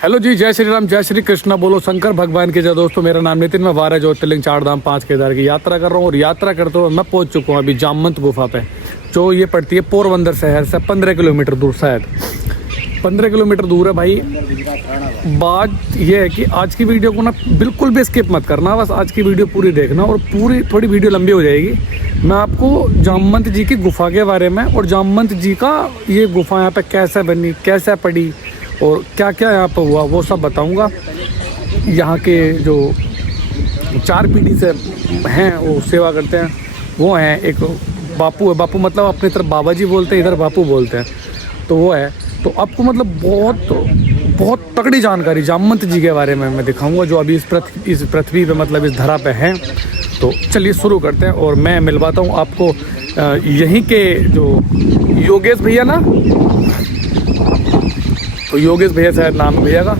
Hello जी, जय श्री राम, जय श्री कृष्णा, बोलो शंकर भगवान के जय। दोस्तों मेरा नाम नितिन, मैं 12 ज्योतिर्लिंग 4 धाम 5 केदार की यात्रा कर रहा हूँ और यात्रा करते हुए मैं पहुँच चुका हूँ अभी जामवंत गुफा पे, जो ये पड़ती है पोरबंदर शहर से 15 किलोमीटर दूर, शायद 15 किलोमीटर दूर है भाई। बात यह है कि आज की वीडियो को ना बिल्कुल भी स्किप मत करना, बस आज की वीडियो पूरी देखना और पूरी थोड़ी वीडियो लंबी हो जाएगी। मैं आपको जामवंत जी की गुफा के बारे में और जामवंत जी का ये गुफा यहाँ पे कैसे बनी, कैसे पड़ी और क्या क्या यहाँ पर हुआ वो सब बताऊँगा। यहाँ के जो 4 पीढ़ी से हैं वो सेवा करते हैं, वो हैं एक बापू है, बापू मतलब अपनी तरफ बाबा जी बोलते हैं, इधर बापू बोलते हैं, तो वो है। तो आपको मतलब बहुत तगड़ी जानकारी जामवंत जी के बारे में मैं दिखाऊंगा, जो अभी इस पृथ्वी पे मतलब इस धरा पे हैं। तो चलिए शुरू करते हैं और मैं मिलवाता हूँ आपको यहीं के जो योगेश भैया ना, तो योगेश भैया शायद नाम भैया का,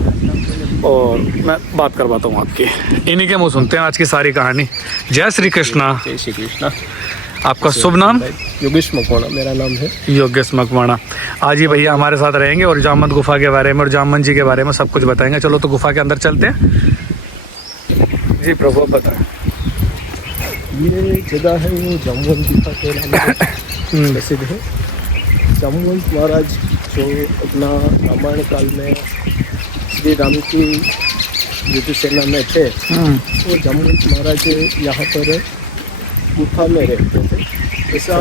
और मैं बात करवाता हूँ आपकी, इन्हीं के मुँह सुनते हैं आज की सारी कहानी। जय श्री कृष्णा। जय श्री कृष्णा। आपका शुभ नाम? योगेश मकवाना मेरा नाम है। योगेश मकवाना। आज ही भैया हमारे साथ रहेंगे और जामवंत गुफा के बारे में और जामवंत जी के बारे में सब कुछ बताएंगे। चलो तो गुफा के अंदर चलते हैं। जी प्रभु बताएं। ये जगह है वो जामवंत गुफा के नाम से प्रसिद्ध है। जामवंत महाराज जो अपना रामायण काल में श्री राम की युद्ध सेना में थे, वो जामवंत महाराज यहाँ पर गुफा में रहते थे। ऐसा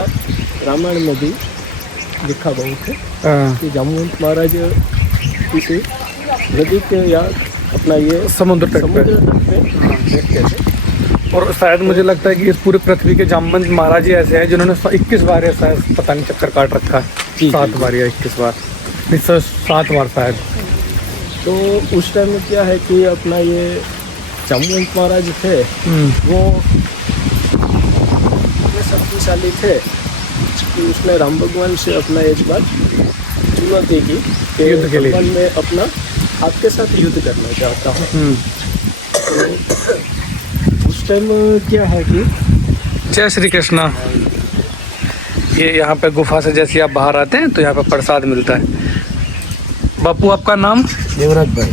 रामायण में भी लिखा बहुत है कि जामवंत महाराज किसी नदी के या अपना ये समुद्र तट पे रहते थे। और शायद मुझे लगता है कि इस पूरे पृथ्वी के जामवंत महाराज ही ऐसे हैं जिन्होंने 21 बार या शायद पता नहीं चक्कर काट रखा है। 7 बार या 21 बार, 7 बार शायद। तो उस टाइम में क्या है कि अपना ये जामवंत महाराज थे, वो शक्तिशाली थे कि उसने राम भगवान से अपना एक बार चुनौती की कि युद्ध के लिए भगवान मैं अपना आपके साथ युद्ध करना चाहता हूँ। तो उस टाइम क्या है कि जय श्री कृष्णा। ये यहाँ पे गुफा से जैसे आप बाहर आते हैं तो यहाँ पे प्रसाद मिलता है। बापू आपका नाम? देवराज भाई।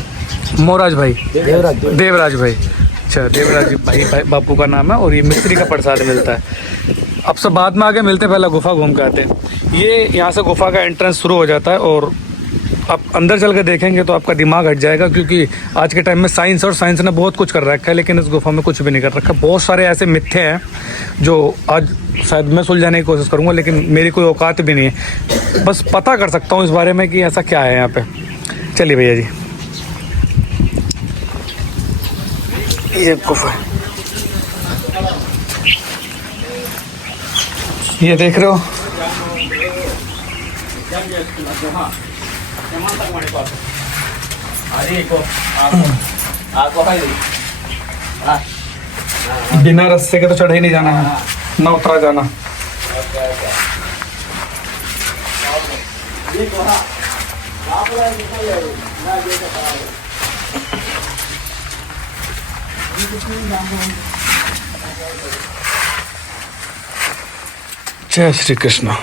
मोराज भाई? देवराज भाई। अच्छा, देवराज भाई बापू का नाम है और ये मिस्त्री का प्रसाद मिलता है। अब सब बाद में आगे मिलते, पहले गुफा घूम के आते हैं। ये यहाँ से गुफा का एंट्रेंस शुरू हो जाता है और आप अंदर चल के देखेंगे तो आपका दिमाग हट जाएगा, क्योंकि आज के टाइम में साइंस ने बहुत कुछ कर रखा है, लेकिन इस गुफा में कुछ भी नहीं कर रखा। बहुत सारे ऐसे मिथ्ये हैं जो आज शायद मैं सुलझाने की कोशिश करूँगा, लेकिन मेरी कोई औकात भी नहीं है। बस पता कर सकता हूँ इस बारे में कि ऐसा क्या है यहाँ पे। चलिए भैया जी, ये गुफा ये देख रहे हो, बिना रस्से के तो चढ़ ही नहीं जाना है, ना उतरा जाना। जय श्री कृष्ण।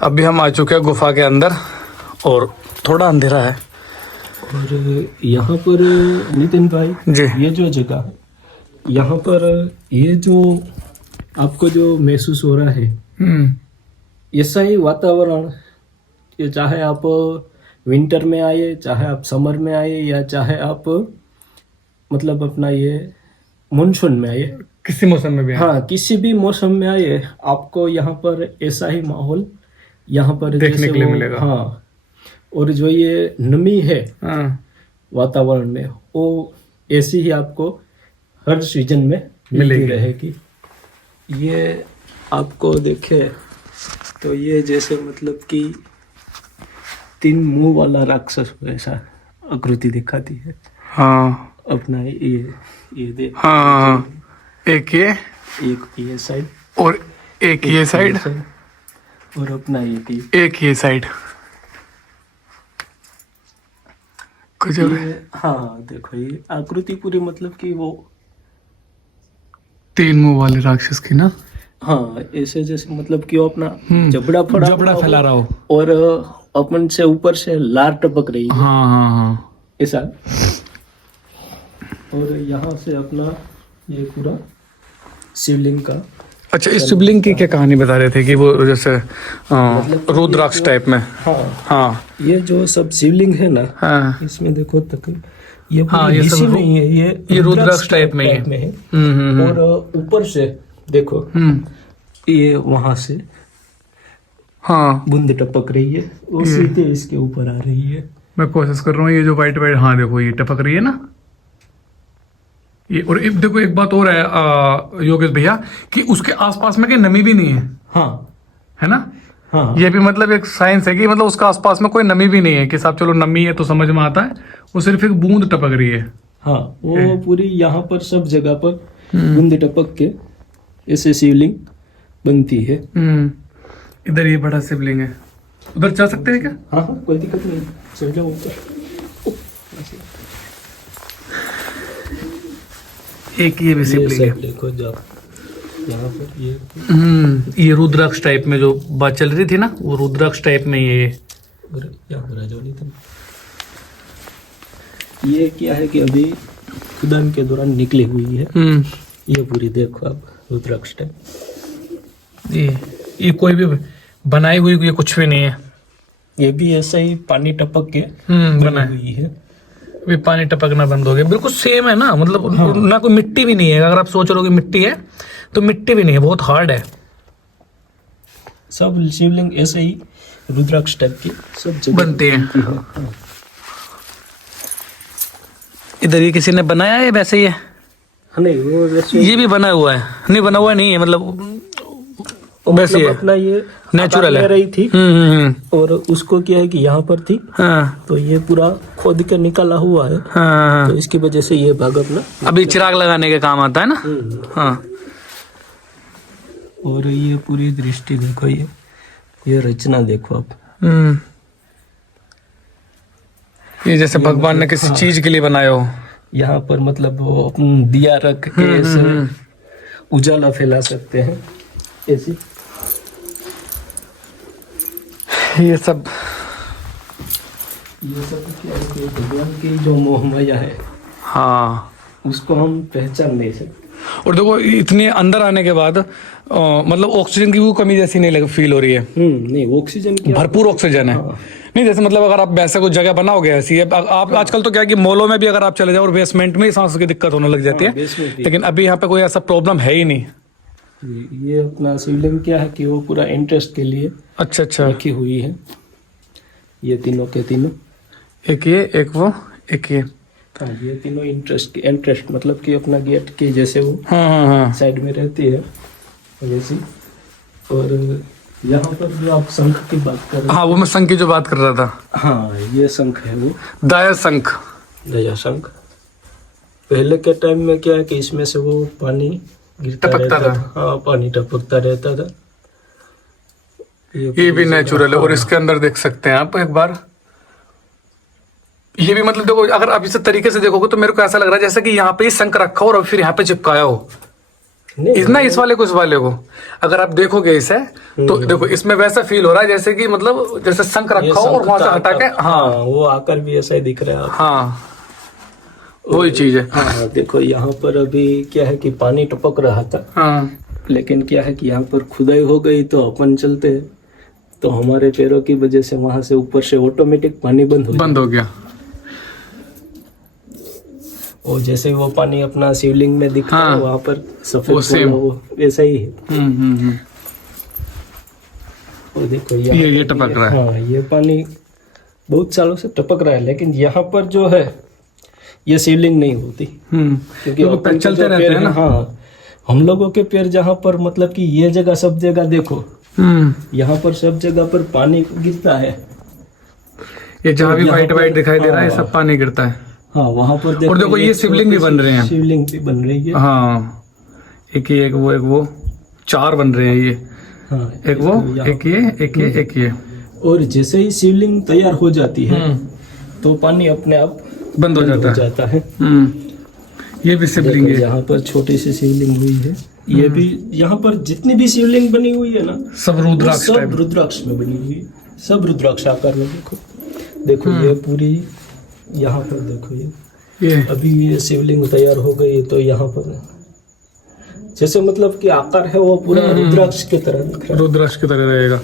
अभी हम आ चुके हैं गुफा के अंदर और थोड़ा अंधेरा है। और यहाँ पर नितिन भाई जी, ये जो जगह है, यहाँ पर ये जो आपको जो महसूस हो रहा है, ऐसा ही वातावरण, ये चाहे आप विंटर में आए, चाहे आप समर में आए, या चाहे आप मतलब अपना ये मानसून में आए, किसी मौसम में भी हाँ किसी भी मौसम में आए, आपको यहाँ पर ऐसा ही माहौल यहाँ पर देखने के लिए मिलेगा। हाँ, और जो ये नमी है वातावरण में, वो ऐसी ही आपको हर सीजन में मिलती रहेगी। ये आपको देखे तो ये जैसे मतलब कि 3 मुंह वाला राक्षस ऐसा आकृति दिखाती है। हाँ अपना ये देख। हाँ, एक ये साइड और एक ये साइड और अपना एक ये साइड। हाँ देखो, ये आकृति पूरी मतलब कि वो 3 मुंह वाले राक्षस की ना। हाँ, ऐसे जैसे मतलब कि वो अपना जबड़ा फैला रहा हो और अपन से ऊपर से लार टपक रही है हाँ हाँ हाँ। ऐसा। और यहाँ से अपना ये पूरा शिवलिंग का अच्छा, इस शिवलिंग की क्या कहानी बता रहे थे कि वो जैसे रुद्राक्ष टाइप में? हाँ हाँ ये जो सब शिवलिंग है ना, हाँ इसमें देखो तक ये हाँ, ये सब नहीं है, ये रुद्राक्ष टाइप में है। और ऊपर से देखो ये वहां से हाँ बूंद टपक रही है, वो सीधे इसके ऊपर आ रही है। मैं कोशिश कर रहा हूँ, ये जो वाइट वाइट, हाँ देखो ये टपक रही है ना ये। और देखो एक बात और है योगेश भैया, कि उसके आसपास में कहीं नमी भी नहीं है। हाँ है ना? हाँ ये भी मतलब एक साइंस है कि मतलब उसका आसपास में कोई नमी भी नहीं है, कि साहब चलो नमी है तो समझ में आता है, वो सिर्फ एक बूंद टपक रही है। हाँ वो पूरी यहाँ पर सब जगह पर बूंद टपक के ऐसे शिवलिंग बनती है। इधर ये बड़ा शिवलिंग है, उधर चल सकते हैं क्या? हाँ हाँ कोई दिक्कत नहीं, चल जाओ ऊपर। एक ये भी शिवलिंग है, देखो जाओ यहाँ पर ये रुद्राक्ष टाइप में जो बात चल रही थी ना, वो रुद्राक्ष टाइप में ये यहाँ पर आ जाओ नहीं तुम। ये क्या है कि अभी खुदान के दौरान निकली हुई है। ये पूरी देखो आप रुद्राक्ष टाइप। ये कोई भी बनाई हुई ये कुछ भी नहीं है, ये भी ऐसा ही पानी टपक के बनाई हुई है। भी पानी टपकना बंद हो गया, बिल्कुल सेम है ना, मतलब हाँ। ना कोई मिट्टी भी नहीं है। अगर आप सोच रहे हो कि मिट्टी है तो मिट्टी भी नहीं है, बहुत हार्ड है। सब शिवलिंग ऐसे ही रुद्राक्ष टाइप की सब जगह बनते हैं। इधर ये किसी ने बनाया है वैसे ही है? नहीं वो ये भी बना हुआ है? नहीं बना हुआ नहीं है, मतलब वैसे मतलब अपना ये नेचुरल है। रही थी और उसको क्या है कि यहाँ पर थी। हाँ। तो ये पूरा खोद के निकाला हुआ है। हाँ। तो इसकी वजह से ये भाग अपना अभी चिराग लगाने के काम आता है ना। हाँ। और ये पूरी दृष्टि देखो, ये रचना देखो आप। ये जैसे भगवान ने किसी चीज के लिए बनाया हो। यहाँ पर मतलब वो दिया रख के ऐसे उजाला फैला सकते हैं ऐसी। ये सब क्या है कि भगवान की जो मोहमाया है, हाँ, उसको हम पहचान नहीं सकते। और देखो इतने अंदर आने के बाद मतलब ऑक्सीजन की भी कमी जैसी नहीं लग फील हो रही है। नहीं ऑक्सीजन भरपूर ऑक्सीजन है। हाँ। नहीं जैसे मतलब अगर आप वैसे कोई जगह बनाओगे ऐसी है, आप आजकल तो क्या कि मॉलों में भी अगर आप चले जाओ और बेसमेंट में ही सांस की दिक्कत होने लग जाती है, लेकिन अभी यहाँ पे कोई ऐसा प्रॉब्लम है ही नहीं। ये अपना शिवलिंग क्या है कि वो पूरा इंटरेस्ट के लिए अच्छा रखी हुई है। ये तीनों के तीनों, एक ये एक वो एक ये, हाँ ये तीनों इंटरेस्ट मतलब कि अपना गेट के जैसे वो हाँ साइड में रहती है वैसी। और यहाँ पर जो आप शंख की बात कर रहे हैं, हाँ वो मैं शंख की जो बात कर रहा था, हाँ ये शंख है वो दया शंख। दया शंख पहले के टाइम में क्या है कि इसमें से वो पानी गिरता रहता था। हाँ पानी टपकता रहता था। ये भी नेचुरल है। और इसके अंदर देख सकते हैं आप एक बार, ये भी मतलब देखो अगर आप इस तरीके से देखोगे तो मेरे को ऐसा लग रहा है जैसे कि यहाँ पे शंख रखा हो और फिर यहाँ पे चिपकाया हो। इतना इस वाले को इस वाले को अगर आप देखोगे इसे तो देखो इसमें वैसा फील हो रहा है जैसे कि मतलब जैसे शंख रखा हो और वहां से हटा के, हाँ वो आकर भी ऐसा ही दिख रहा है। हाँ वही चीज है। हाँ देखो यहाँ पर अभी क्या है कि पानी टपक रहा था। हाँ लेकिन क्या है कि यहाँ पर खुदाई हो गई तो अपन चलते तो हमारे पैरों की वजह से वहां से ऊपर से ऑटोमेटिक पानी बंद हो गया। और जैसे वो पानी अपना शिवलिंग में दिखता है वहां पर सफेद वो वैसा ही है। और देखो ये टपक रहा है। हाँ ये पानी बहुत सालों से टपक रहा है, लेकिन यहाँ पर जो है ये शिवलिंग नहीं होती क्योंकि अपन चलते रहते हैं ना। हाँ हम लोगों के पैर जहाँ पर मतलब कि ये जगह सब जगह देखो, यहाँ पर सब जगह पर पानी गिरता है। ये जहाँ भी वाइट दिखाई दे रहा है सब पानी गिरता है। हाँ वहाँ पर देखो, और देखो ये शिवलिंग भी बन रहे हैं। शिवलिंग भी बन रही है। हाँ एक वो 4 बन रहे हैं ये। हाँ एक ये। और जैसे ही शिवलिंग तैयार हो जाती है तो पानी अपने आप बंद हो जाता है। ये भी शिवलिंग है। यहाँ पर छोटी सी शिवलिंग हुई है। ये भी यहाँ पर जितनी भी शिवलिंग बनी हुई है ना, सब रुद्राक्ष में बनी हुई है। सब रुद्राक्ष आकार में देखो, देखो ये पूरी यहाँ पर देखो ये अभी ये शिवलिंग तैयार हो गई तो यहाँ पर जैसे मतलब कि आकार है वो पूरा रुद्राक्ष की तरह दिख रहा है। रुद्राक्ष की तरह रहेगा।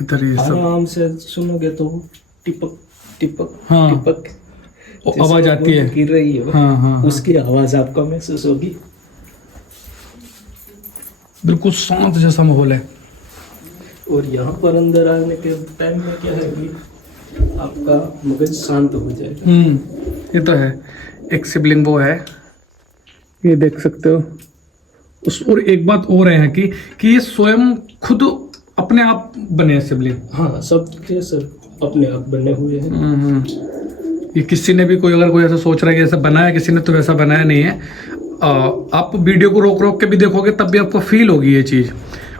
इधर ये सब आराम से सुनोगे तो टिपक टिपक हाँ। टिपक वो जैसे आवाज आती है। गिर रही है वो, हाँ, हाँ, उसकी आवाज आपको महसूस होगी। बिल्कुल शांत जैसा माहौल है। और यहाँ पर अंदर आने के टाइम में क्या है कि आपका मगज शांत हो जाएगा। ये तो है। एक शिवलिंग वो है, ये देख सकते हो। उस और एक बात और है कि ये स्वयं खुद अपने आप बने हैं शिवलिंग। हाँ, सबके सब अपने आप बने हुए हैं। ये किसी ने भी अगर कोई ऐसा सोच रहा है कि ऐसा बनाया किसी ने, तो वैसा बनाया नहीं है। आप वीडियो को रोक रोक के भी देखोगे तब भी आपको फील होगी ये चीज।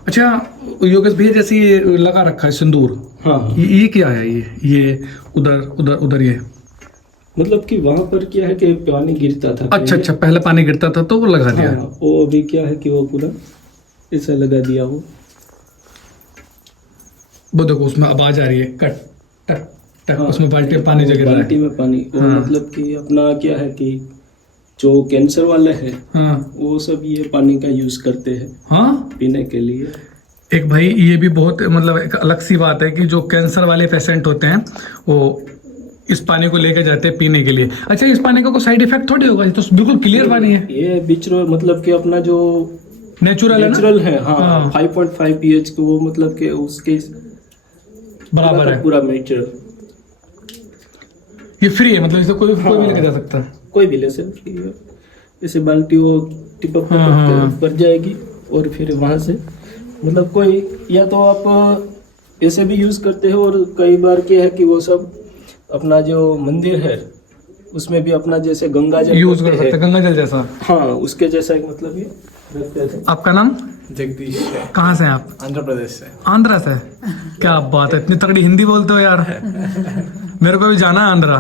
अच्छा योगेश भैया, जैसे ये लगा रखा है सिंदूर, हाँ, ये क्या है? ये उधर उधर उधर ये मतलब कि वहां पर क्या है कि पानी गिरता था। अच्छा, पहले पानी गिरता था तो वो लगा दिया। हाँ, वो अभी क्या है कि वो पूरा ऐसा लगा दिया वो देखो उसमें आवाज आ रही है, कट टक टक। हाँ, उसमें बाल्टी में पानी जग रहा बाल्टी है। में पानी। और हाँ। मतलब कि अपना क्या है कि जो कैंसर वाले हैं हाँ वो सब ये पानी का यूज करते हैं हाँ। पीने के लिए। एक भाई ये भी बहुत मतलब एक अलग सी बात है कि जो कैंसर वाले पेशेंट होते हैं वो इस पानी को लेकर जाते हैं पीने के लिए। अच्छा, इस पानी का कोई साइड इफेक्ट थोड़ी होगा? ये तो बिल्कुल क्लियर पानी है। ये बिचरो मतलब कि अपना जो नेचुरल है हाँ, हाँ। 5.5 pH को वो मतलब कि उसके बराबर है। पूरा नेचुरल। ये फ्री है, मतलब इसे कोई भी लेकर जा सकता है। कोई भी ले सकती है। जैसे बाल्टी वो टिपक हाँ। भर जाएगी और फिर वहां से मतलब कोई या तो आप ऐसे भी यूज करते हो। और कई बार क्या है कि वो सब अपना जो मंदिर है उसमें भी अपना जैसे गंगा जल यूज कर करते सकते हैं, गंगा जल जैसा। हाँ, उसके जैसा एक मतलब ये रखते थे। आपका नाम? जगदीश है, कहाँ से हैं आप? आंध्र प्रदेश से। आंध्रा से? क्या बात है, इतनी तगड़ी हिंदी बोलते हो यार। मेरे को भी जाना है आंध्रा।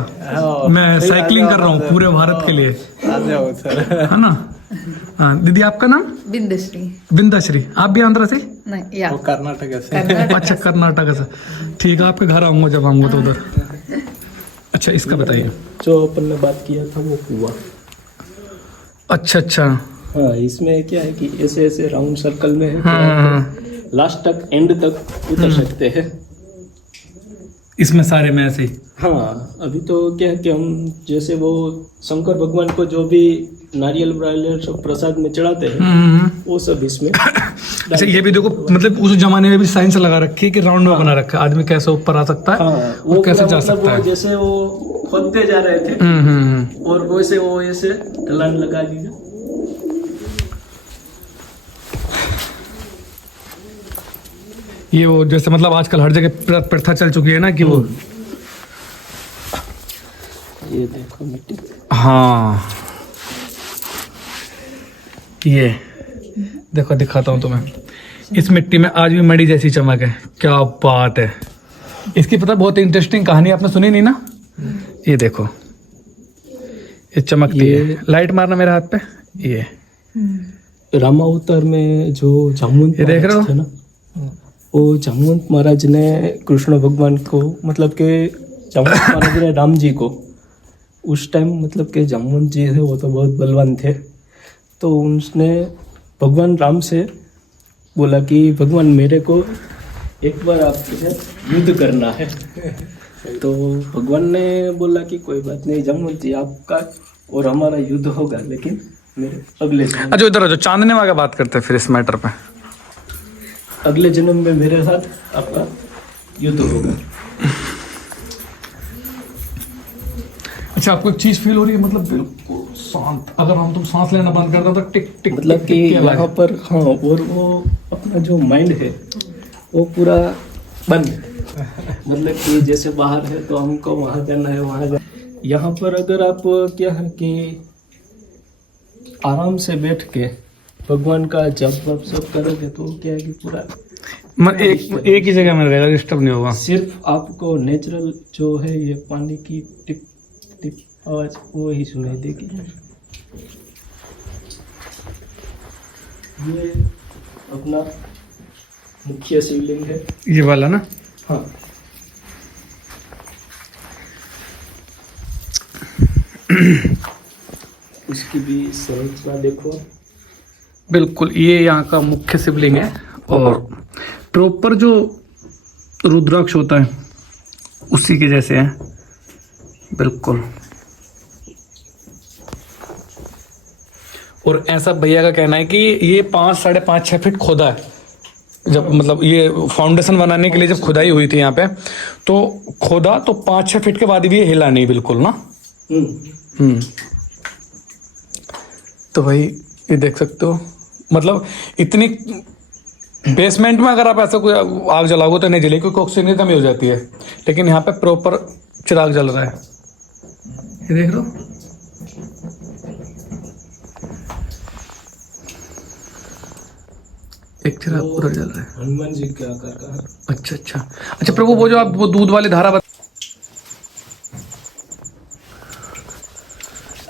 मैं साइकिलिंग कर रहा हूँ पूरे भारत के लिए, आ जाओ सर। है ना। हाँ दीदी, आपका नाम? बिंदश्री। बिंदाश्री। आप भी आंध्रा से? नहीं, या वो कर्नाटक से। अच्छा, कर्नाटक से। ठीक है, आपके घर आऊंगा जब आऊंगा तो उधर। अच्छा, इसका बताइए। जो अपन ने बात किया था वो कुआ। अच्छा। हाँ, इसमें क्या है कि ऐसे ऐसे राउंड सर्कल में है, हाँ, लास्ट तक एंड तक उतर सकते हैं। इसमें सारे में ऐसे ही। हाँ, अभी तो क्या है कि हम जैसे वो शंकर भगवान को जो भी नारियल वारियल सब प्रसाद में चढ़ाते हैं वो सब इसमें। अच्छा, ये भी देखो, मतलब उस जमाने में भी साइंस लगा रखी है कि राउंड में बना रखा है, आदमी कैसे ऊपर आ सकता है हाँ, और कैसे जा मतलब सकता वो है। जैसे वो खोदते जा रहे थे और वैसे वो ऐसे ढलान लगा दिया। ये वो जैसे मतलब आजकल हर जगह प्रथा चल चुकी है ना कि वो ये देखो मिट्टी। हाँ, ये देखो, दिखाता हूँ तुम्हें। इस मिट्टी में आज भी मड़ी जैसी चमक है। क्या बात है। इसकी पता बहुत इंटरेस्टिंग कहानी आपने सुनी नहीं ना? ये देखो, ये चमकती है। लाइट मारना मेरे हाथ पे। ये रामावतार में जो जामुन ये देख रहे हो? थे ना, वो जामुन महाराज ने कृष्ण भगवान को मतलब के जामुन महाराज ने राम जी को उस टाइम मतलब के जामुन जी थे वो तो बहुत बलवान थे, तो उसने भगवान राम से बोला कि भगवान मेरे को एक बार आपके साथ युद्ध करना है। तो भगवान ने बोला कि कोई बात नहीं जामुन जी, आपका और हमारा युद्ध होगा लेकिन मेरे अगले जन्म। अच्छा, इधर आ जाओ, चांदने वाला बात करते हैं फिर इस मैटर पे। अगले जन्म में मेरे साथ आपका युद्ध होगा। अच्छा, आपको एक चीज फील हो रही है? मतलब बिल्कुल शांत। अगर हम तुम सांस लेना बंद कर दो तो टिक टिक मतलब टिक कि टिक की आवाज। यहाँ पर हाँ, और वो अपना जो माइंड है वो पूरा बंद। मतलब कि जैसे बाहर है तो हमको वहाँ जाना है, वहाँ जाना। यहाँ पर अगर आप क्या है कि आराम से बैठ के भगवान का जप वप सब करोगे तो क्या है कि पूरा एक ही जगह में रहेगा, डिस्टर्ब नहीं होगा। सिर्फ आपको नेचुरल जो है ये पानी की टिप टिप आवाज वो ही सुनाई देगी। ये अपना मुख्य शिवलिंग है। ये वाला ना? हाँ, उसकी भी संरचना देखो। बिल्कुल, ये यहाँ का मुख्य शिवलिंग है और प्रॉपर जो रुद्राक्ष होता है उसी के जैसे है बिल्कुल। और ऐसा भैया का कहना है कि ये 5, 5.5, 6 फीट खोदा है। जब मतलब ये फाउंडेशन बनाने के लिए जब खुदाई हुई थी यहाँ पे, तो खोदा तो 5-6 फीट के बाद भी ये हिला नहीं बिल्कुल ना। तो भाई ये देख सकते हो, मतलब इतनी बेसमेंट में अगर आप ऐसा कोई आग जलाओगे तो नहीं जलेगी, क्योंकि ऑक्सीजन की कमी हो जाती है। लेकिन यहाँ पे प्रॉपर चिराग जल रहा है, ये देख लो। एक चिराग पूरा जल रहा है, हनुमान जी के आकार का है। अच्छा अच्छा अच्छा प्रभु, वो जो आप वो दूध वाली धारा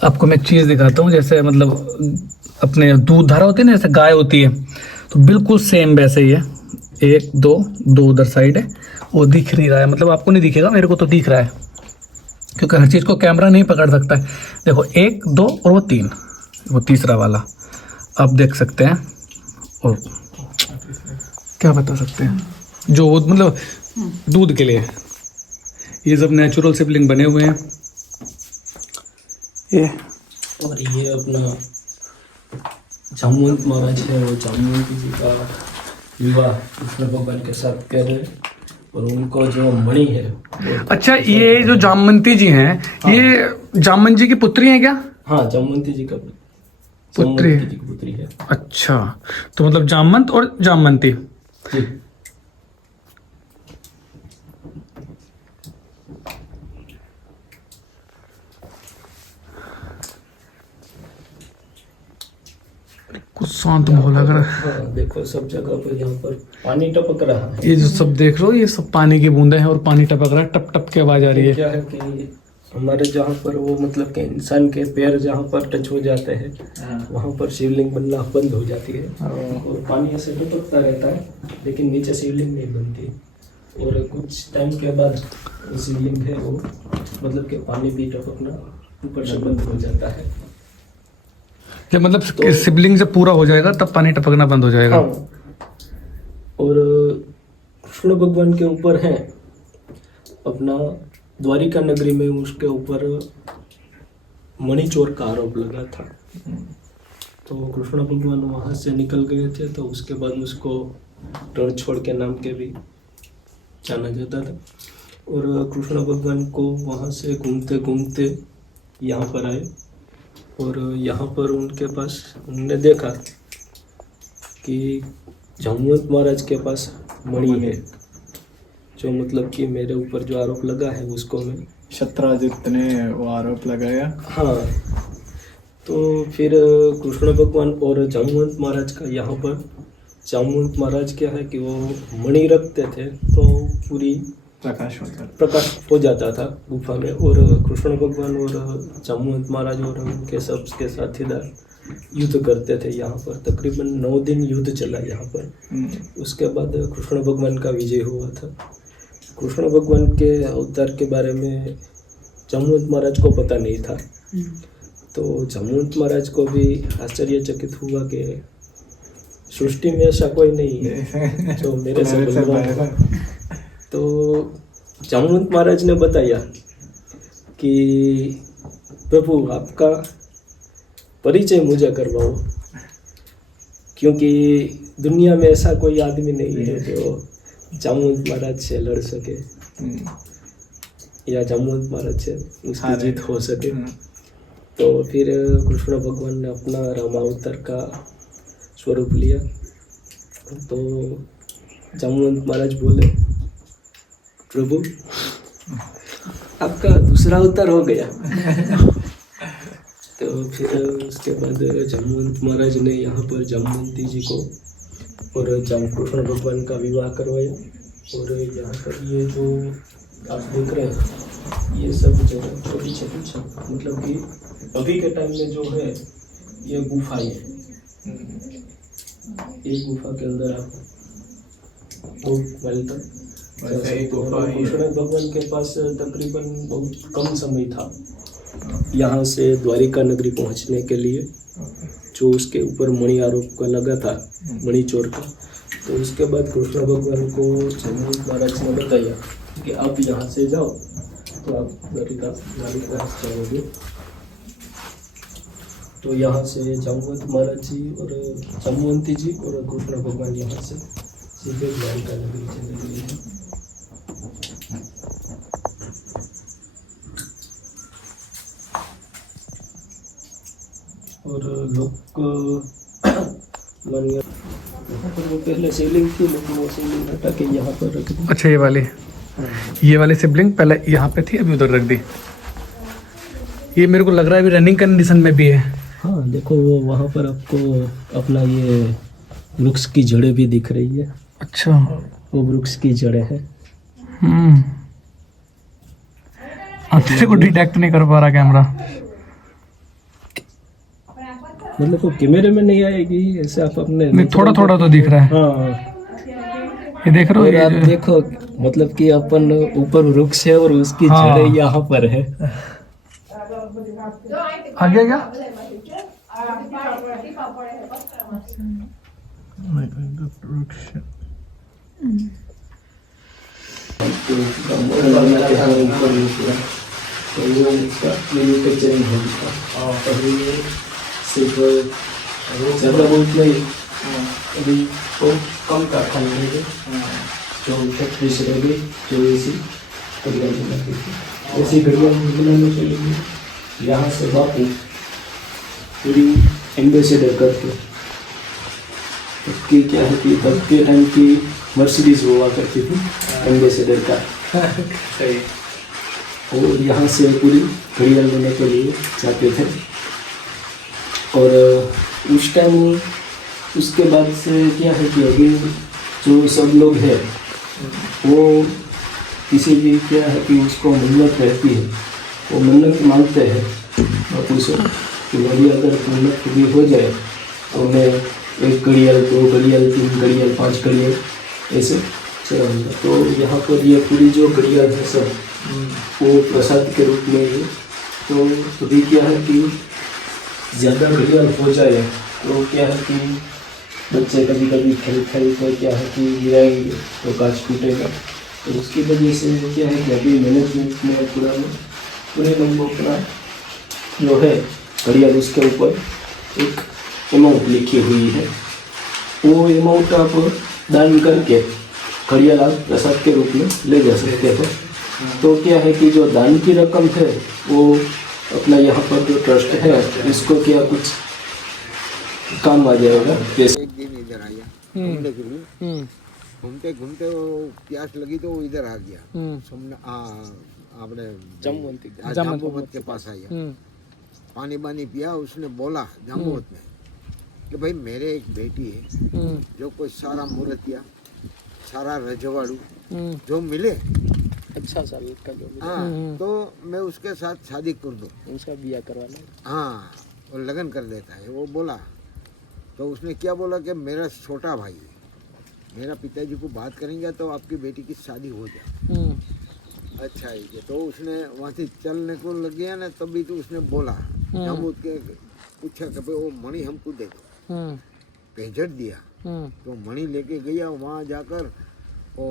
आपको मैं एक चीज दिखाता हूँ। जैसे मतलब अपने दूध धारा होती है ना, जैसे गाय होती है, तो बिल्कुल सेम वैसे ही है। 1 2 उधर साइड है, वो दिख नहीं रहा है, मतलब आपको नहीं दिखेगा, मेरे को तो दिख रहा है, क्योंकि हर चीज को कैमरा नहीं पकड़ सकता है। देखो 1 2 और वो 3, वो तीसरा वाला आप देख सकते हैं। और क्या बता सकते हैं जो मतलब दूध के लिए ये सब नेचुरल शिवलिंग बने हुए हैं। ये और ये अपना जामवंत महाराज है, वो जामवंत जी का विवाह कृष्ण भगवान के साथ कर रहे हैं। और उनको जो मणि है अच्छा, ये जो जामवंती जी हैं, हाँ। ये जामवंत जी की पुत्री हैं क्या? हाँ, जामवंती जी का पुत्री जी की पुत्री है। अच्छा, तो मतलब जामवंत और जामवंती जी। कुछ शांत माहौल लग रहा है। हाँ, देखो सब जगह पर यहाँ पर पानी टपक रहा है। ये जो सब देख रहे हो, ये सब पानी की बूंदे हैं और पानी टपक रहा है, टप टप की आवाज आ रही है। क्या है कि हमारे जहाँ पर वो मतलब कि इंसान के पैर जहाँ पर टच हो जाते हैं वहाँ पर शिवलिंग बनना बंद हो जाती है और पानी ऐसे टपकता रहता है, लेकिन नीचे शिवलिंग नहीं बनती। और कुछ टाइम के बाद शिवलिंग है वो मतलब कि पानी भी टपकना ऊपर से बंद हो जाता है। जब मतलब तो, शिवलिंग जब पूरा हो जाएगा तब पानी टपकना बंद हो जाएगा। हाँ। और कृष्ण भगवान के ऊपर है अपना द्वारिका नगरी में, उसके ऊपर मणिचोर का आरोप लगा था। तो कृष्ण भगवान वहाँ से निकल गए थे, तो उसके बाद उसको रणछोड़ के नाम के भी जाना जाता था। और कृष्ण भगवान को वहाँ से घूमते घूमते यहाँ पर आए और यहाँ पर उनके पास उन्होंने देखा कि जामवंत महाराज के पास मणि है, जो मतलब कि मेरे ऊपर जो आरोप लगा है उसको मैं शत्राजित ने वो आरोप लगाया। हाँ, तो फिर कृष्ण भगवान और जामवंत महाराज का यहाँ पर, जामवंत महाराज क्या है कि वो मणि रखते थे तो पूरी प्रकाश हो जाता था गुफा में। और कृष्ण भगवान और जामवंत महाराज और उनके सबके साथीदार युद्ध करते थे यहाँ पर। तकरीबन 9 दिन युद्ध चला यहाँ पर। उसके बाद कृष्ण भगवान का विजय हुआ था। कृष्ण भगवान के अवतार के बारे में जामवंत महाराज को पता नहीं था, तो जामवंत महाराज को भी आश्चर्यचकित हुआ कि सृष्टि में ऐसा कोई नहीं है जो मेरे से बलवान है। तो जामवंत महाराज ने बताया कि प्रभु आपका परिचय मुझे करवाओ, क्योंकि दुनिया में ऐसा कोई आदमी नहीं है जो जामवंत महाराज से लड़ सके या जामवंत महाराज से उसकी जीत हो सके। तो फिर कृष्ण भगवान ने अपना रामावतार का स्वरूप लिया। तो जामवंत महाराज बोले, प्रभु आपका दूसरा अवतार हो गया। तो फिर उसके बाद जामवंत महाराज ने यहाँ पर जामवंती जी को और कृष्ण भगवान का विवाह करवाया। और यहाँ पर ये जो आप देख रहे हैं ये सब जगह छोटी छोटी मतलब कि अभी के टाइम में जो है ये गुफा है। एक गुफा के अंदर आप वेलकम। वैसे ही गुफा ही है। कृष्ण भगवान के पास तकरीबन बहुत कम समय था यहाँ से द्वारिका नगरी पहुँचने के लिए, जो उसके ऊपर मणि आरोप का लगा था, मणि चोर का। तो उसके बाद कृष्ण भगवान को जमवंत महाराज ने बताया कि आप यहाँ से जाओ तो आप द्वारिका जाओगे। तो यहाँ से जाम्बवंत महाराज जी और जाम्बवंती जी और कृष्ण भगवान यहाँ से सीधे द्वारिका नगरी चले गए हैं। और लोग मानिए यहाँ पर वो पहले शिवलिंग थी, लेकिन वो शिवलिंग हटा के यहाँ पर रख दी। अच्छा, ये वाली सिबलिंग पहले यहाँ पे थी, अभी उधर रख दी। ये मेरे को लग रहा है अभी रनिंग कंडीशन में भी है। हाँ देखो, वो वहाँ पर आपको अपना ये वृक्ष की जड़ें भी दिख रही है। अच्छा। वो वृक्ष की जड़ें हैं। अच्छे को डिटेक्ट नहीं कर पा रहा कैमरा। मतलब वो कैमरे में नहीं आएगी, ऐसे आप अपने नहीं, थोड़ा थोड़ा तो दिख रहा है। हाँ, ये देख रहे हो, और ये आप जो- देखो मतलब कि अपन ऊपर वृक्ष है और उसकी हाँ। जड़ें यहाँ पर है। आ गया क्या? ज़्यादा बहुत नहीं, अभी बहुत कम कारखाने रहेंगे जो फैक्ट्री से रह गई, जो ऐसी घड़ियाँ बनाती थी, ऐसी घड़ियाँ बनाने के लिए यहाँ से बापू पूरी एम्बेसडर करके, उसकी क्या है कि तब के टाइम की मर्सिडीज हुआ करती थी एम्बेसडर का। सही। और यहाँ से पूरी घड़ियाँ लेने के लिए जाते थे। और उस टाइम उसके बाद से क्या है कि अभी जो सब लोग हैं वो किसी भी क्या है कि उसको मन्नत रहती है, वो मन्नत मांगते हैं बापू से कि मेरी अगर मन्नत पूरी हो जाए तो मैं 1 घड़ियाल, 2 घड़ियाल, 3 घड़ियाल, 5 घड़ियाल ऐसे चढ़ाऊँगा। तो यहाँ पर ये पूरी जो घड़ियाल है सब वो प्रसाद के रूप में है। तो अभी क्या है कि ज़्यादा घड़ियाल हो जाए तो क्या है कि बच्चे कभी कभी खेल तो क्या है कि गिराएंगे तो कांच टूटेगा। तो उसकी वजह से क्या है कि अभी मैनेजमेंट में पूरे लोगों को अपना जो है घड़ियाल उसके ऊपर एक अमाउंट लिखी हुई है, वो अमाउंट आप दान करके घड़ियाल आप प्रसाद के रूप में ले जा सकते हैं। तो क्या है कि जो दान की रकम है वो अपना यहाँ पर जो ट्रस्ट है इसको क्या कुछ काम आ जाएगा। जैसे एक दिन इधर आया घूमने के लिए, घूमते घूमते वो प्यास लगी तो वो इधर आ गया अपने जाम्बवंत के पास आया, पानी वानी पिया। उसने बोला जाम्बवंत ने कि भाई मेरे एक बेटी है जो कोई सारा मूर्तिया, सारा रजवाड़ू जो मिले, अच्छा साल का जो हाँ, तो मैं उसके साथ शादी कर दूँ, उसका बिया करवाना। हाँ, वो लगन कर देता है। वो बोला तो उसने क्या बोला कि मेरा छोटा भाई है, मेरा पिताजी को बात करेंगे तो आपकी बेटी की शादी हो जाए। अच्छा है ये। तो उसने वहाँ से चलने को लग गया ना, तभी तो उसने बोला जाम्बवंत के पूछा कि भाई वो मणि हमको दे दो, भेजट दिया। तो मणि लेके गया, वहाँ जाकर वो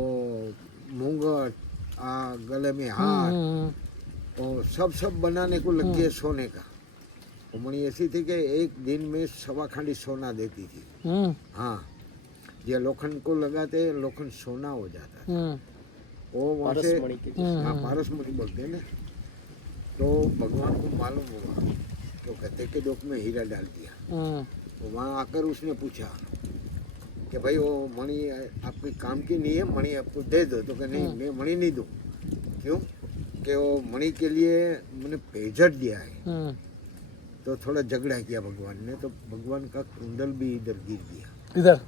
मुंगट, गले में हार और सब बनाने को लग गया सोने का। वो मणि ऐसी थी कि एक दिन में 1.25 खांडी सोना देती थी। हाँ, ये लोखंड को लगाते लोखंड सोना हो जाता था। वो वहाँ से हाँ पारस मणि बोलते हैं ना। तो भगवान को मालूम हुआ तो कहते के डोक में हीरा डाल दिया। तो वहाँ आकर उसने पूछा कि भाई वो मणि आपके काम की नहीं है, मणि आपको दे दो। तो कहे नहीं, मैं मणि नहीं दूँ। क्यों? कि वो मणि के लिए मैंने भेजट दिया है। तो थोड़ा झगड़ा किया भगवान ने, तो भगवान का कुंडल भी इधर गिर गया, इधर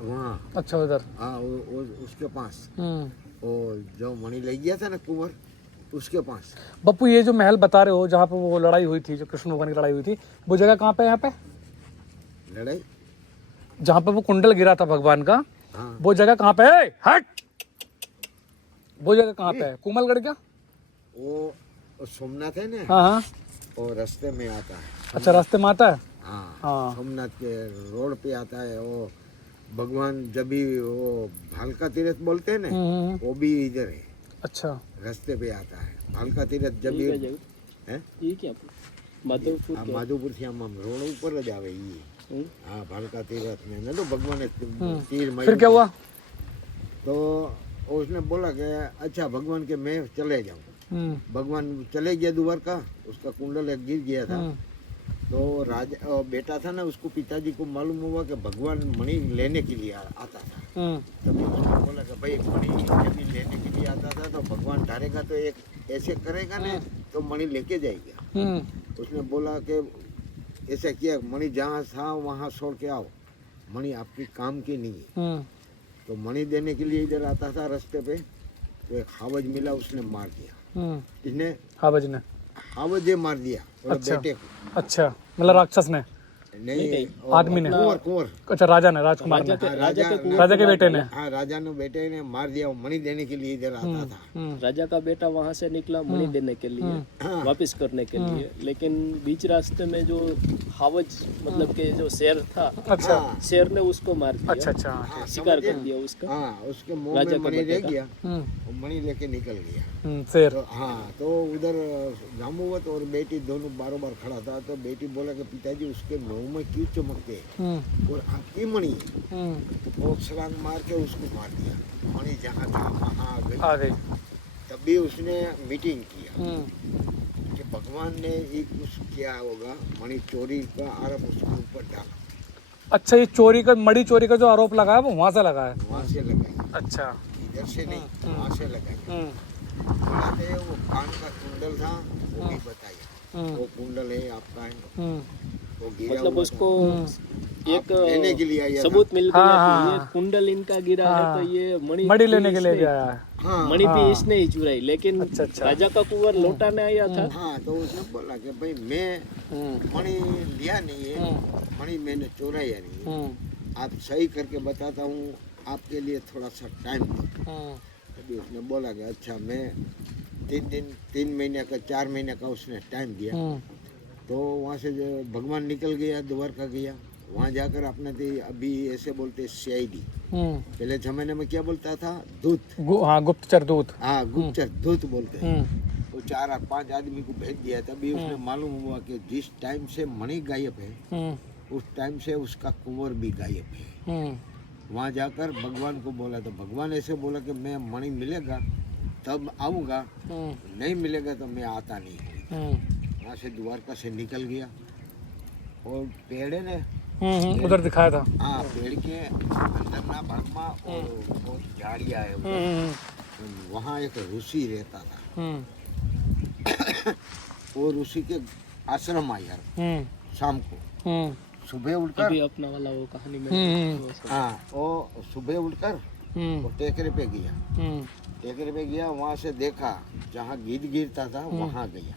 वहाँ। अच्छा, उधर हाँ, वो उसके पास वो जो मणि ले गया था ना कुंवर, उसके पास। बप्पू, ये जो महल बता रहे हो जहाँ पे वो लड़ाई हुई थी, जो कृष्ण भगवान की लड़ाई हुई थी, वो जगह कहाँ पे है? यहाँ पे लड़ाई जहाँ पे वो कुंडल गिरा था भगवान का, हाँ वो जगह कहाँ पे है? हट। वो जगह कहाँ पे है? कोमलगढ़ क्या? वो सोमनाथ है ना, हाँ हाँ। वो रास्ते में आता है। अच्छा, रास्ते में आता है। हाँ हाँ। सोमनाथ के रोड पे आता है वो। भगवान जब भी वो भालका तीर्थ बोलते हैं ना, वो भी इधर है, अच्छा। रास्ते पे आता है भालका तीर्थ। जब भी है ये क्या माधवपुर આ માધુપુરથી આમ રોડ ઉપર જ આવે ઈ। હા ભાલકા તીરથ में ना, तो भगवान ने तीर मारी। फिर क्या हुआ? तो उसने बोला कि अच्छा भगवान के मैं चले जाऊं। भगवान चले गया द्वारका, उसका कुंडल एक गिर गया था। तो राजा बेटा था ना, उसको पिताजी को मालूम हुआ कि भगवान मणि लेने के लिए आता था। तभी उसने बोला कि भाई मणि जब लेने के लिए आता था तो भगवान डालेगा तो एक ऐसे करेगा ना तो मणि लेके जाएगा। उसने बोला कि ऐसा किया, मणि जहाँ था वहाँ छोड़ के आओ, मणि आपकी काम की नहीं है। तो मणि देने के लिए इधर आता था रास्ते पे, तो एक हावज मिला, उसने मार दिया। इसने हावज ने? हावजे मार दिया अच्छा। बेटे को। अच्छा, मतलब राक्षस ने? नहीं आदमी ने? कुंवर कुंवर। अच्छा, राजा ने, राजकुमार ने, राजा के बेटे ने। हाँ राजा ने बेटे ने मार दिया। वो मणि देने के लिए इधर आता था। राजा का बेटा वहाँ से निकला मणि देने के लिए, वापस करने के लिए, लेकिन बीच रास्ते में जो हावज मतलब के जो शेर था, अच्छा, शेर ने उसको मार दिया। अच्छा अच्छा। शिकार कर दिया उसका। हाँ उसके मुंह में मणि रह गया, वो मणि लेके निकल गया। शेर। तो हाँ तो उधर जाम्बुवत और बेटी दोनों बारों बार खड़ा था। तो बेटी बोला कि पिताजी उसके मुंह में क्यों चमकते हैं और आपकी मणि है। वो छलांग मार के उसको मार दिया। मणि जहाँ था वहाँ आ गई। तभी उसने मीटिंग किया कि भगवान ने ये कुछ किया होगा, मणि चोरी का आरोप उसके ऊपर डाला। अच्छा, ये चोरी का, मणि चोरी का जो आरोप लगा है वो वहाँ से लगा है? वहाँ से लगाई। अच्छा। इधर से नहीं, वहाँ से लगाई। बताते वो कान का कुंडल था, वो भी बताया वो कुंडल है आपका है। वो गिरा मतलब हुआ उसको था। एक आप लेने के लिए आया सबूत मिल गया हाँ, कि हाँ, ये कुंडल इनका गिरा है, तो ये मणि लेने के लिए भी आया है। था। हाँ मणि भी इसने ही चुराई, लेकिन अच्छा, अच्छा। राजा का कुंवर लौटाने आया था। हाँ तो उसने बोला कि भाई मैं मणि लिया नहीं है, मणि मैंने चुराया नहीं है, आप सही करके बताता हूँ, आपके लिए थोड़ा सा टाइम दो। तभी उसने बोला कि अच्छा मैं 3 महीने का 4 महीने का उसने टाइम दिया। तो वहाँ से जो भगवान निकल गया, द्वारका गया। वहाँ जाकर अपने अभी ऐसे बोलते सीआईडी, पहले जमाने में क्या बोलता था, दूत। हाँ, गुप्तचर दूत। हाँ गुप्तचर दूत बोलते हैं। वो 4 और 5 आदमी को भेज दिया। तभी उसने मालूम हुआ कि जिस टाइम से मणि गायब है उस टाइम से उसका कुंवर भी गायब है। वहाँ जाकर भगवान को बोला तो भगवान ऐसे बोला कि मैं मणि मिलेगा तब आऊँगा, नहीं मिलेगा तो मैं आता नहीं। वहाँ से द्वारका से निकल गया और पेड़ है ने उधर दिखाया था। हाँ पेड़ के अंदर ना भाग में और बहुत झाड़ियाँ है उधर। वहाँ एक ऋषि रहता था। वो ऋषि के आश्रम आया शाम को। सुबह उठकर अभी अपना वाला वो कहानी में हाँ वो सुबह उठकर वो टेकरे पे गया। टेकरे पे गया, वहाँ से देखा जहाँ गीत गिरता था वहाँ गया।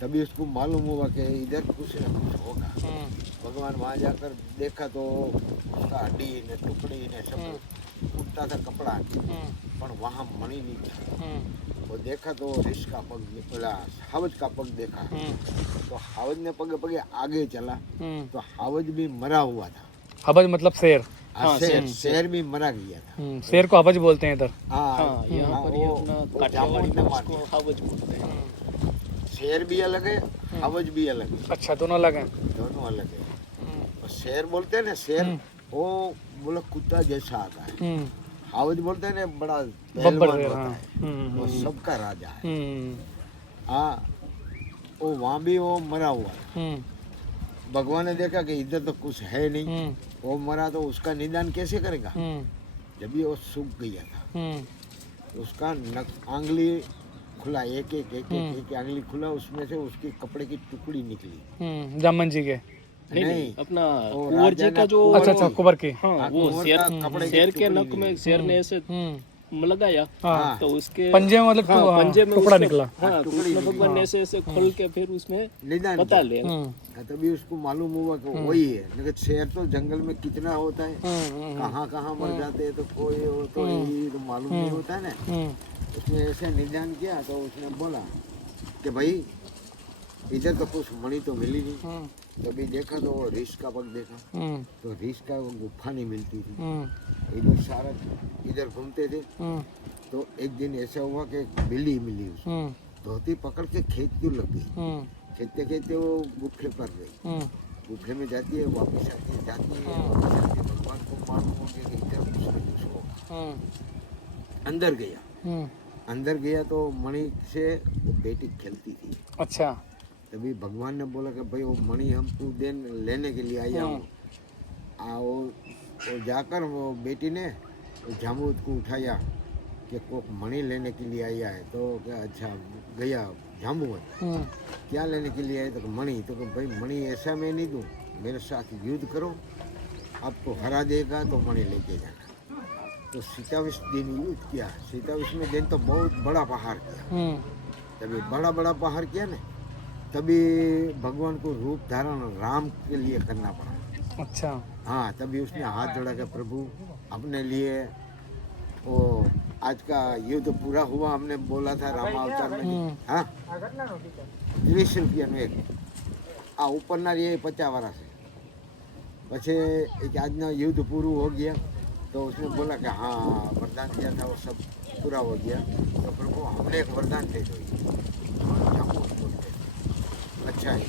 तभी उसको मालूम हुआ कि इधर कुछ न कुछ होगा। भगवान वहाँ जाकर देखा तो उसका हड्डी ने टुकड़ी ने सब उठता था कपड़ा, पर वहाँ मणि नहीं था। वो देखा तो ऋष का पग निकला, हावज का पग देखा। तो हावज ने पगे पगे आगे चला तो हावज भी मरा हुआ था। हबज मतलब शेर? हाँ, शेर भी मरा गया था। शेर को हबज बोलते हैं इधर। हाँ, यहाँ पर ये अपना काठियावाड़ी में उसको हावज बोलते हैं। शेर भी अलग है, हावज भी अलग है। अच्छा, दोनों अलग हैं? दोनों अलग है। और शेर बोलते हैं ना, शेर वो बोला कुत्ता जैसा आता है। हावज बोलते हैं ना बड़ा पहलवान होता है, वो सबका राजा है। हाँ वो वहाँ भी वो मरा हुआ है। भगवान ने देखा कि इधर तो कुछ है नहीं, वो मरा तो उसका निदान कैसे करेगा। जब भी वो सूख गया था, उसका आंगली खुला, एक एक आंगली खुला, उसमें से उसके कपड़े की टुकड़ी निकली। जामन जी के? नहीं, अपना कुंवर जी का जो, अच्छा अच्छा, कुंवर की। हाँ वो शेर के नक में शेर ने ऐसे लगाया तो उसके पंजे में मतलब पंजे में टुकड़ा निकला। हाँ तो उसमें भगवान ने ऐसे ऐसे खोल के फिर उसमें निदान बता लिया। तभी उसको मालूम हुआ कि वही है। लेकिन शेर तो जंगल में कितना होता है, कहाँ कहाँ मर जाते हैं, तो कोई हो तो यही तो मालूम नहीं होता है ना। उसने ऐसे निदान किया तो उसने बोला कि भाई इधर तो कुछ मणि तो मिली नहीं। तभी देखा तो वो ऋष का पग देखा, तो ऋष का वो गुफा नहीं मिलती थी। इधर सारा इधर घूमते थे, तो एक दिन ऐसा हुआ कि एक बिल्ली मिली उसको, धोती पकड़ के खेत क्यों लग गई। खेलते खेलते वो गुफे पर गई, गुफे में जाती है, वापस आती है, जाती है, वापस आती है। भगवान को मालूम हो गया कि इधर कुछ न कुछ होगा। अंदर गया, अंदर गया तो मणि से वो बेटी खेलती थी। अच्छा। तभी भगवान ने बोला कि भाई वो मणि हमको लेने के लिए आया हूँ। वो जाकर वो बेटी ने जामुन को उठाया कि को मणि लेने के लिए आया है। तो क्या अच्छा गया जामुन, क्या लेने के लिए आए, तो मणि। तो भाई मणि ऐसा मैं नहीं दूँ, मेरे साथ युद्ध करो, आपको हरा देगा तो मणि लेके जाना। तो 27 दिन युद्ध किया। 27वें दिन तो बहुत बड़ा पहाड़ किया। तभी बड़ा बड़ा पहाड़ किया ना, तभी भगवान को रूप धारण राम के लिए करना पड़ा। अच्छा। हाँ, तभी उसने हाथ जोड़ा के प्रभु अपने लिए वो आज का युद्ध पूरा हुआ, हमने बोला था राम अवतार में। हाँ, 30 रुपया में एक आ ऊपर ना रही 50 वर्ष से પછી એક આજનો યુદ્ધ પૂરું हो गया। तो उसने बोला कि हाँ वरदान दिया था वो सब पूरा हो गया, तो प्रभु हमने एक वरदान दे दो। अच्छा है,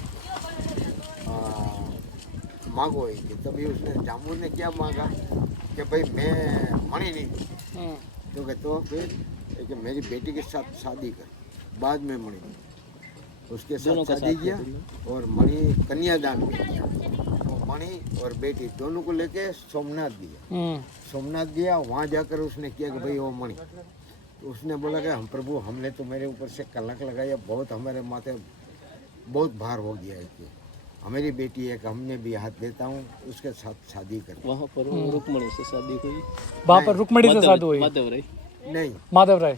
मांगो है कि तभी उसने जामुन ने क्या मांगा कि भाई मैं मणि नहीं दूँ। तो कि तो फिर कि मेरी बेटी के साथ शादी कर, बाद में मणि। उसके साथ शादी किया और मणि कन्यादान किया। तो मणि और बेटी दोनों को लेके सोमनाथ दिया। सोमनाथ दिया, वहाँ जाकर उसने किया कि भाई वो मणि। तो उसने बोला कि हम प्रभु हमने तो मेरे ऊपर से कलंक लगाया, बहुत हमारे माथे बहुत भार हो गया है कि हमारी बेटी है कि हमने भी हाथ देता हूँ उसके साथ शादी कर। वहाँ पर रुक्मणी से शादी हुई। वहाँ पर रुक्मणी से शादी हुई? माधव राय नहीं, माधव राय।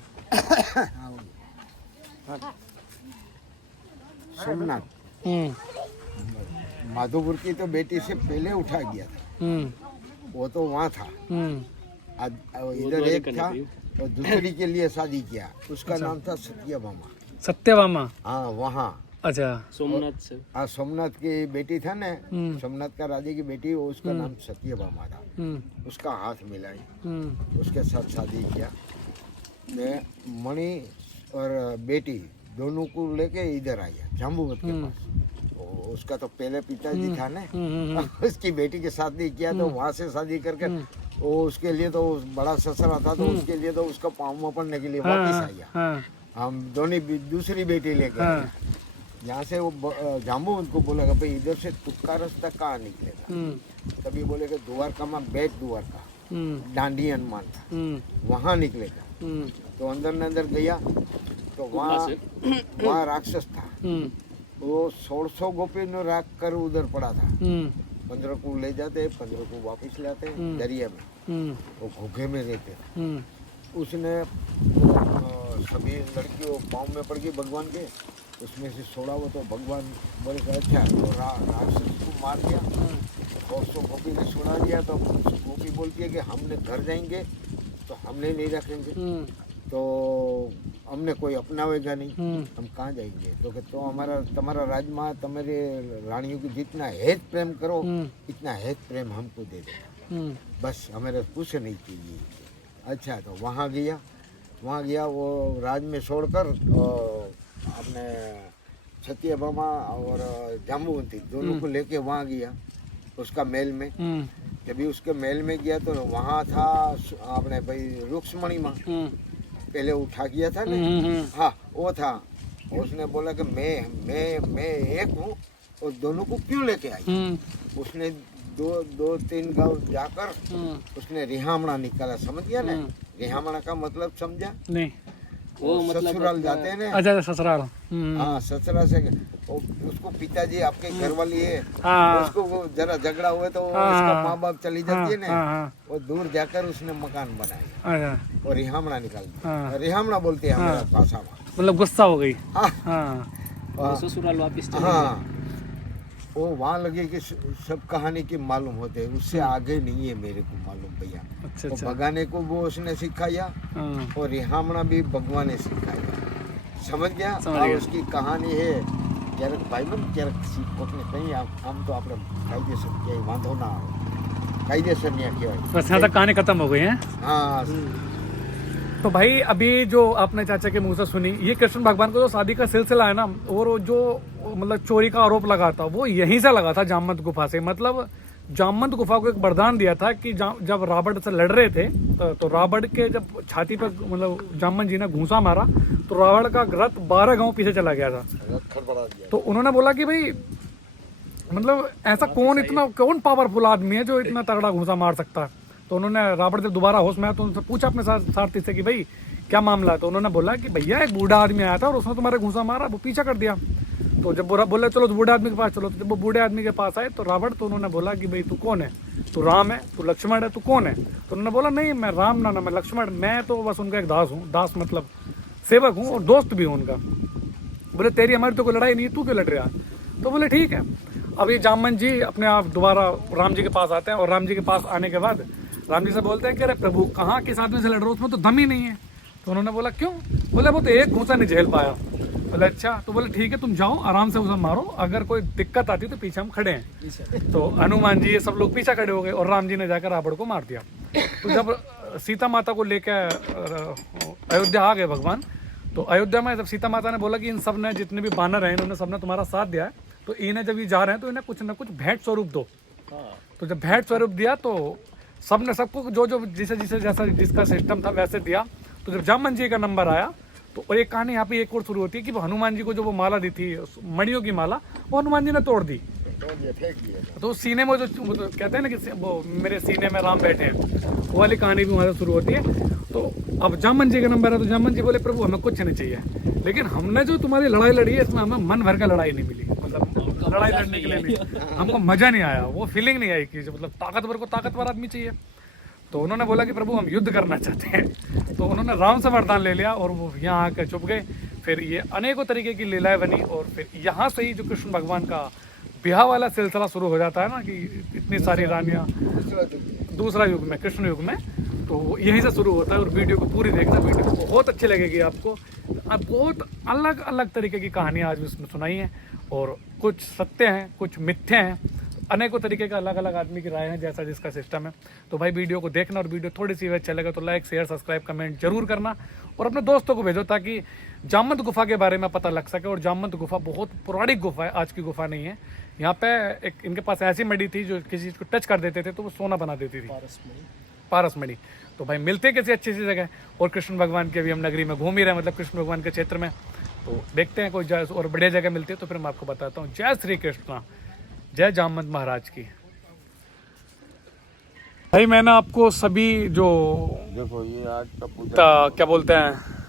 सोमनाथ माधोपुर की तो बेटी से पहले उठा गया था, वो तो वहाँ था। इधर एक था और दूसरी के लिए शादी किया, उसका नाम था सत्यभामा। सत्यभामा? हाँ, वहाँ। अच्छा। सोमनाथ से। हाँ, सोमनाथ की बेटी था ना, सोमनाथ का राजा की बेटी, वो उसका नाम सत्यभामा था। उसका हाथ मिलाई, उसके साथ शादी किया। मैं मणि और बेटी दोनों को लेके इधर आया जाम्बूवत के पास। उसका तो पहले पिताजी था ना, उसकी बेटी के साथ नहीं किया, तो वहाँ से शादी करके वो उसके लिए तो बड़ा ससुरा था, तो उसके लिए तो उसका पाँव पड़ने के लिए वापस आया। हम दोनों दूसरी बेटी लेके यहाँ से वो जाम्बूवत को बोला कि भाई इधर से तुक्का रास्ता कहाँ निकलेगा। तभी बोले कि द्वारका में बेट द्वारका डांडी हनुमान था, वहाँ निकलेगा। तो अंदर गया तो वहाँ राक्षस था, वो 1600 गोपी ने राख कर उधर पड़ा था। 15 को ले जाते, 15 को वापस लाते दरिया में, वो भूखे में रहते। उसने सभी लड़कियों पाँव में पड़ गई भगवान के, उसमें से छोड़ा वो तो भगवान बोले अच्छा तो राक्षस को मार दिया, 200 गोपी ने छोड़ा दिया। तो गोपी बोलती है कि हमने घर जाएंगे तो हमने नहीं रखेंगे, तो हमने कोई अपनावेगा नहीं, हम कहाँ जाएंगे। तो कि तो तुम्हारा राजमा तुम्हारे रानियों की जितना हेत प्रेम करो इतना हेत प्रेम हमको दे दो, बस हमारे कुछ नहीं चाहिए। अच्छा, तो वहाँ गया वो राज में छोड़कर अपने सत्यभामा और जाम्बूवती दोनों को लेके वहाँ गया उसका महल में। जब उसके महल में गया तो वहाँ था अपने भाई रुक्मणी माँ, पहले उठा गया था ना। हाँ, वो था। उसने बोला कि मैं एक हूँ और दोनों को क्यों लेके आई। उसने दो तीन गांव जाकर उसने रिहामणा निकाला, समझ गया ना। रिहामणा का मतलब समझा नहीं? वो मतलब ससुराल जाते हैं ना। अच्छा, ससुराल। हाँ, ससुराल से उसको पिताजी आपके घर वाली है, उसको वो जरा झगड़ा हुए तो उसका माँ बाप चली जाती है ना, वो दूर जाकर उसने मकान बनाया और रिहामणा निकाल दिया। रिहामणा बोलते हैं हमारे भाषा में, मतलब गुस्सा हो गई। ससुराल वापस चले हाँ, वो वहाँ लगे कि सब कहानी की मालूम होते हैं, उससे आगे नहीं है मेरे को मालूम भैया। अच्छा तो अच्छा। भगाने को वो उसने सिखाया हाँ, और रिहामना भी भगवान ने सिखाया, समझ गया। समझ और गया। उसकी कहानी है क्यारेक भाईबंध क्यारेक कोकने कहीं आम तो આપણે કાયદેસર ક્યાંય વાંધો ના આવે, કાયદેસર ન્યા કહેવાય। बस यहाँ तक कहानी खत्म हो गई है। हाँ तो भाई अभी जो आपने चाचा के मुंह से सुनी, ये कृष्ण भगवान को जो शादी का सिलसिला है ना, और वो जो मतलब चोरी का आरोप लगा था वो यहीं से लगा था, जामवंत गुफा से। मतलब जामवंत गुफा को एक वरदान दिया था कि जब रावण से लड़ रहे थे तो रावण के जब छाती पर मतलब जामवंत जी ने घूंसा मारा तो रावण का रथ 12 गांव पीछे चला गया था। तो उन्होंने बोला कि भाई मतलब ऐसा कौन पावरफुल आदमी है जो इतना तगड़ा घूंसा मार सकता है। तो उन्होंने रावण जब दोबारा होश में आया तो उनसे पूछा अपने सारथी से कि भाई क्या मामला है। तो उन्होंने बोला कि भैया एक बूढ़ा आदमी आया था और उसने तुम्हारे घूंसा मारा, वो पीछा कर दिया। तो जब बोले चलो तो बूढ़े आदमी के पास चलो, तो जब वो बूढ़े आदमी के पास आए तो रावण, तो उन्होंने बोला कि भाई तू कौन है, तू राम है, तू लक्ष्मण है, तू कौन है। तो उन्होंने बोला नहीं मैं राम ना मैं लक्ष्मण, मैं तो बस उनका एक दास हूँ, दास मतलब सेवक हूँ और दोस्त भी हूँ उनका। बोले तेरी हमारी तो कोई लड़ाई नहीं, तू क्यों लड़ रहा है। तो बोले ठीक है। अब ये जामवंत जी अपने आप दोबारा राम जी के पास आते हैं और राम जी के पास आने के बाद राम जी से बोलते हैं कि अरे प्रभु कहाँ किस आदमी से लड़ रहे हो, उसमें तो दम ही नहीं है। तो उन्होंने बोला क्यों। बोले वो तो एक घूंसा नहीं झेल पाया। बोले अच्छा। तो बोले ठीक है तुम जाओ आराम से उसे मारो, अगर कोई दिक्कत आती तो पीछे हम खड़े हैं। तो हनुमान जी ये सब लोग पीछे खड़े हो गए और राम जी ने जाकर रावण को मार दिया। तो जब सीता माता को लेकर अयोध्या आ गए भगवान, तो अयोध्या में जब सीता माता ने बोला कि इन सब ने जितने भी बानर हैं इन्होंने सबने तुम्हारा साथ दिया है, तो इन्हें जब ये जा रहे हैं तो इन्हें कुछ ना कुछ भेंट स्वरूप दो। तो जब भेंट स्वरूप दिया तो सबने सबको जो जो जिसे जिसे जैसा जिसका सिस्टम था वैसे दिया। तो जब जामवंत जी का नंबर आया तो एक कहानी यहाँ पे एक और शुरू होती है कि वो हनुमान जी को जो वो माला दी थी मणियों की माला, वो हनुमान जी ने तोड़ दी। तो सीने में जो कहते हैं ना कि वो मेरे सीने में राम बैठे हैं, वो वाली कहानी भी वहाँ से शुरू होती है। तो अब जामवंत जी का नंबर है तो जामवंत जी बोले प्रभु हमें कुछ नहीं चाहिए, लेकिन हमने जो तुम्हारी लड़ाई लड़ी है इसमें हमें मन भर का लड़ाई नहीं मिली, मतलब लड़ाई लड़ने के लिए नहीं, हमको मजा नहीं आया, वो फीलिंग नहीं आई कि मतलब ताकतवर को ताकतवर आदमी चाहिए। तो उन्होंने बोला कि प्रभु हम युद्ध करना चाहते हैं। तो उन्होंने राम से वरदान ले लिया और वो यहाँ आकर छुप गए। फिर ये अनेकों तरीके की लीलाएं बनी और फिर यहाँ से ही जो कृष्ण भगवान का ब्याह वाला सिलसिला शुरू हो जाता है ना कि इतनी सारी रानियाँ दूसरा युग में कृष्ण युग में, तो यहीं से शुरू होता है। और वीडियो को पूरी देखना, वीडियो बहुत अच्छी लगेगी आपको। बहुत अलग अलग तरीके की कहानियाँ आज इसमें सुनाई हैं और कुछ सत्य हैं कुछ मिथ्ये हैं, अनेकों तरीके का अलग अलग आदमी की राय है जैसा जिसका सिस्टम है। तो भाई वीडियो को देखना और वीडियो थोड़ी सी अच्छा लगा तो लाइक शेयर सब्सक्राइब कमेंट जरूर करना और अपने दोस्तों को भेजो ताकि जामवंत गुफा के बारे में पता लग सके। और जामवंत गुफा बहुत पौराणिक गुफा है, आज की गुफा नहीं है। यहाँ पे एक इनके पास ऐसी मणि थी जो किसी चीज़ को टच कर देते थे तो वो सोना बना देती थी, पारस मणि। तो भाई मिलते हैं किसी अच्छी सी जगह। और कृष्ण भगवान की अभी हम नगरी में घूम ही रहे हैं, मतलब कृष्ण भगवान के क्षेत्र में, तो देखते हैं कोई और बढ़िया जगह मिलती है तो फिर मैं आपको बताता हूँ। जय श्री कृष्ण, जय जामवंत महाराज की। भाई मैंने आपको सभी जो देखो ये आज का पूजा क्या बोलते हैं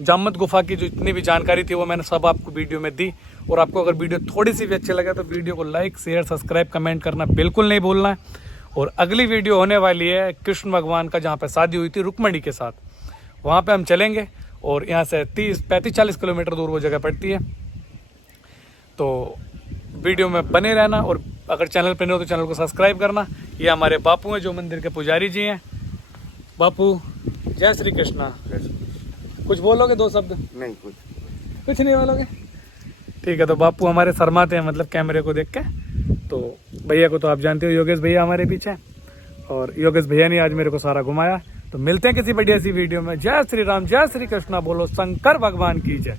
जामवंत गुफा की जो इतनी भी जानकारी थी वो मैंने सब आपको वीडियो में दी। और आपको अगर वीडियो थोड़ी सी भी अच्छी लगे तो वीडियो को लाइक शेयर सब्सक्राइब कमेंट करना बिल्कुल नहीं भूलना है। और अगली वीडियो होने वाली है कृष्ण भगवान का जहाँ पे शादी हुई थी रुक्मणी के साथ, वहाँ पे हम चलेंगे और यहाँ से 35-40 किलोमीटर दूर वो जगह पड़ती है। तो वीडियो में बने रहना और अगर चैनल पर नहीं हो तो चैनल को सब्सक्राइब करना। ये हमारे बापू हैं जो मंदिर के पुजारी जी हैं। बापू जय श्री कृष्णा। कुछ बोलोगे दो शब्द? नहीं कुछ नहीं बोलोगे? ठीक है। तो बापू हमारे शर्माते हैं मतलब कैमरे को देख के। तो भैया को तो आप जानते हो, योगेश भैया हमारे पीछे, और योगेश भैया ने आज मेरे को सारा घुमाया। तो मिलते हैं किसी बढ़िया सी वीडियो में। जय श्री राम जय श्री कृष्णा, बोलो शंकर भगवान की जय।